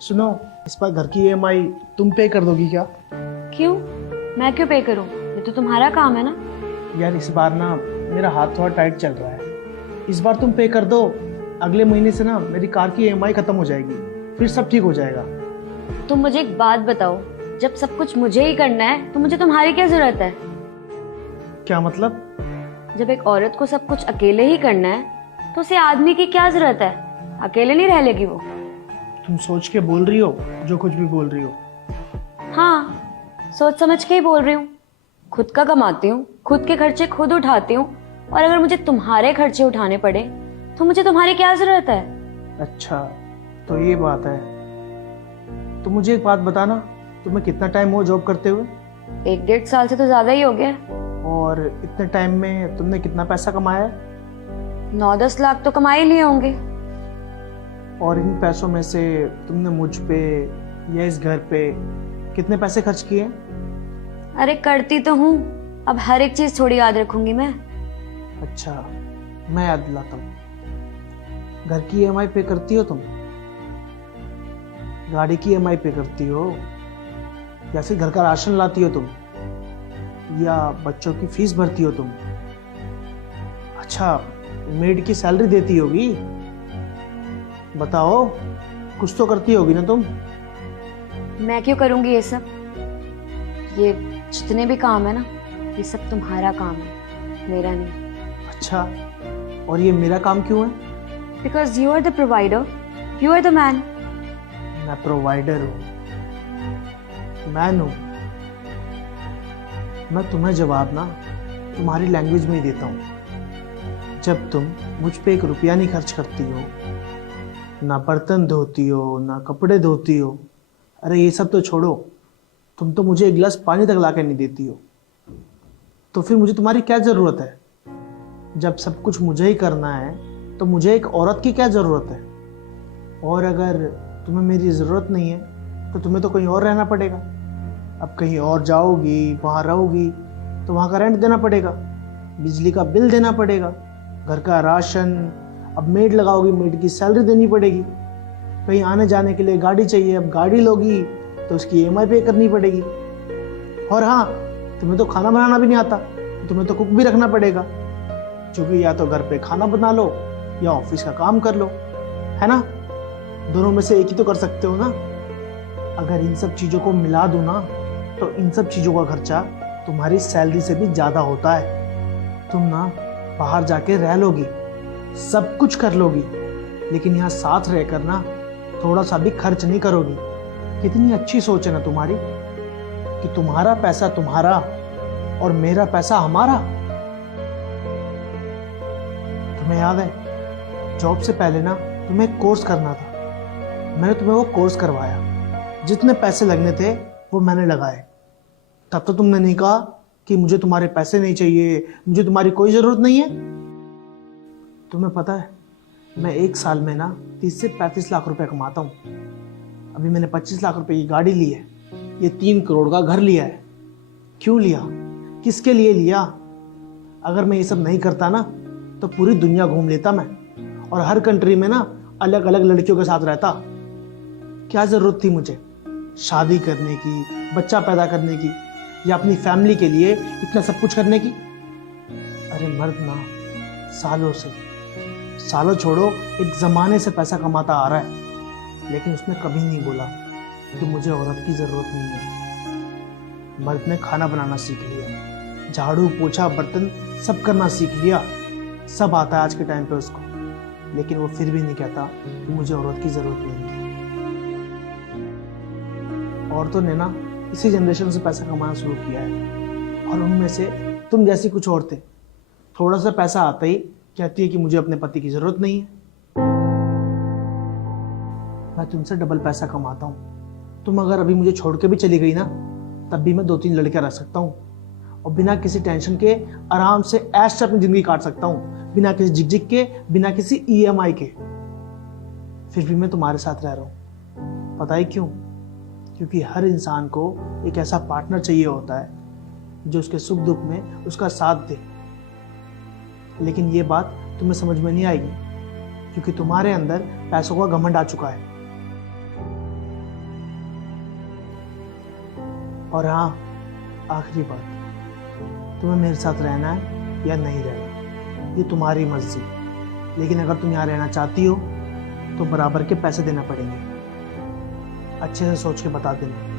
सुनो, इस बार घर की ईएमआई तुम पे कर दोगी क्या? क्यों? मैं क्यों पे करूं? ये तो तुम्हारा काम है ना। यार इस बार ना मेरा हाथ थोड़ा टाइट चल रहा है। इस बार तुम पे कर दो। अगले महीने से ना मेरी कार की ईएमआई खत्म हो जाएगी, फिर सब ठीक हो जाएगा। तुम मुझे एक बात बताओ, जब सब कुछ मुझे ही करना है तो मुझे तुम्हारी क्या जरूरत है? क्या मतलब? जब एक औरत को सब कुछ अकेले ही करना है तो उसे आदमी की क्या जरूरत है? अकेले नहीं रह लेगी वो। तुम सोच के बोल रही हो जो कुछ भी बोल रही हो? हाँ, सोच समझ के ही बोल रही हूँ। खुद का कमाती हूँ, खुद के खर्चे खुद उठाती हूँ, और अगर मुझे तुम्हारे खर्चे उठाने पड़े तो मुझे तुम्हारी क्या जरूरत है? अच्छा, तो ये बात है। तो मुझे एक बात बताना, तुम्हें कितना टाइम हुआ जॉब करते हुए? 1-1.5 साल से तो ज्यादा ही हो गया। और इतने टाइम में तुमने कितना पैसा कमाया है? 9-10 लाख तो कमा ही लिए होंगे। और इन पैसों में से तुमने मुझ पे या इस घर पे कितने पैसे खर्च किए? अरे करती तो हूँ, अब हर एक चीज थोड़ी याद रखूंगी मैं। अच्छा, मैं याद दिलाता हूँ। घर की ईएमआई पे करती हो तुम? गाड़ी की ईएमआई पे करती हो? या फिर घर का राशन लाती हो तुम? या बच्चों की फीस भरती हो तुम? अच्छा, मेड की सैलरी देती होगी? बताओ, कुछ तो करती होगी ना तुम? मैं क्यों करूंगी ये सब? ये जितने भी काम है ना, ये सब तुम्हारा काम है, मेरा नहीं। अच्छा, और ये मेरा काम क्यों है? Because you are the provider, you are the man. मैं प्रोवाइडर हूँ, मैन हूँ? मैं तुम्हें जवाब ना तुम्हारी लैंग्वेज में ही देता हूँ। जब तुम मुझ पे 1 रुपया नहीं खर्च करती हो, ना बर्तन धोती हो, ना कपड़े धोती हो, अरे ये सब तो छोड़ो, तुम तो मुझे 1 गिलास पानी तक ला के नहीं देती हो, तो फिर मुझे तुम्हारी क्या ज़रूरत है? जब सब कुछ मुझे ही करना है तो मुझे एक औरत की क्या ज़रूरत है? और अगर तुम्हें मेरी ज़रूरत नहीं है तो तुम्हें तो कहीं और रहना पड़ेगा। अब कहीं और जाओगी, वहाँ रहोगी तो वहाँ का रेंट देना पड़ेगा, बिजली का बिल देना पड़ेगा, घर का राशन, अब मेड लगाओगी, मेड की सैलरी देनी पड़ेगी, कहीं आने जाने के लिए गाड़ी चाहिए, अब गाड़ी लोगी तो उसकी ईएमआई पे करनी पड़ेगी। और हाँ, तुम्हें तो खाना बनाना भी नहीं आता, तुम्हें तो कुक भी रखना पड़ेगा, क्योंकि या तो घर पे खाना बना लो या ऑफिस का काम कर लो, है ना? दोनों में से एक ही तो कर सकते हो ना। अगर इन सब चीज़ों को मिला दूँ ना तो इन सब चीज़ों का खर्चा तुम्हारी सैलरी से भी ज़्यादा होता है। तुम ना बाहर जाके रह लोगी, सब कुछ कर लोगी, लेकिन यहाँ साथ रहकर ना थोड़ा सा भी खर्च नहीं करोगी। कितनी अच्छी सोच है ना तुम्हारी, कि तुम्हारा पैसा तुम्हारा और मेरा पैसा हमारा। तुम्हें याद है, जॉब से पहले ना तुम्हें एक कोर्स करना था, मैंने तुम्हें वो कोर्स करवाया, जितने पैसे लगने थे वो मैंने लगाए। तब तो तुमने नहीं कहा कि मुझे तुम्हारे पैसे नहीं चाहिए, मुझे तुम्हारी कोई ज़रूरत नहीं है। तुम्हें पता है, मैं 1 साल में ना 30 से 35 लाख रुपए कमाता हूँ। अभी मैंने 25 लाख रुपए की गाड़ी ली है, ये 3 करोड़ का घर लिया है। क्यों लिया? किसके लिए लिया? अगर मैं ये सब नहीं करता ना तो पूरी दुनिया घूम लेता मैं, और हर कंट्री में ना अलग अलग लड़कियों के साथ रहता। क्या ज़रूरत थी मुझे शादी करने की, बच्चा पैदा करने की, या अपनी फैमिली के लिए इतना सब कुछ करने की? अरे मर्द ना सालों छोड़ो, एक ज़माने से पैसा कमाता आ रहा है, लेकिन उसने कभी नहीं बोला कि मुझे औरत की ज़रूरत नहीं है। मर्द ने खाना बनाना सीख लिया, झाड़ू पोछा बर्तन सब करना सीख लिया, सब आता है आज के टाइम पे उसको, लेकिन वो फिर भी नहीं कहता कि मुझे औरत की ज़रूरत नहीं है। औरतों ने ना इसी जनरेशन से पैसा कमाना शुरू किया है, और उनमें से तुम जैसी कुछ औरतें थोड़ा सा पैसा आता ही कहती है कि मुझे अपने पति की ज़रूरत नहीं है। मैं तुमसे डबल पैसा कमाता हूँ। तुम अगर अभी मुझे छोड़ के भी चली गई ना, तब भी मैं 2-3 लड़कियां रख सकता हूँ, और बिना किसी टेंशन के आराम से ऐश से अपनी ज़िंदगी काट सकता हूँ, बिना किसी झिकझिक के, बिना किसी ईएमआई के। फिर भी मैं तुम्हारे साथ रह रहा हूँ। पता है क्यों? क्योंकि हर इंसान को एक ऐसा पार्टनर चाहिए होता है जो उसके सुख दुख में उसका साथ दे। लेकिन ये बात तुम्हें समझ में नहीं आएगी, क्योंकि तुम्हारे अंदर पैसों का घमंड आ चुका है। और हाँ, आखिरी बात, तुम्हें मेरे साथ रहना है या नहीं रहना, ये तुम्हारी मर्जी। लेकिन अगर तुम यहाँ रहना चाहती हो तो बराबर के पैसे देना पड़ेंगे। अच्छे से सोच के बता देना।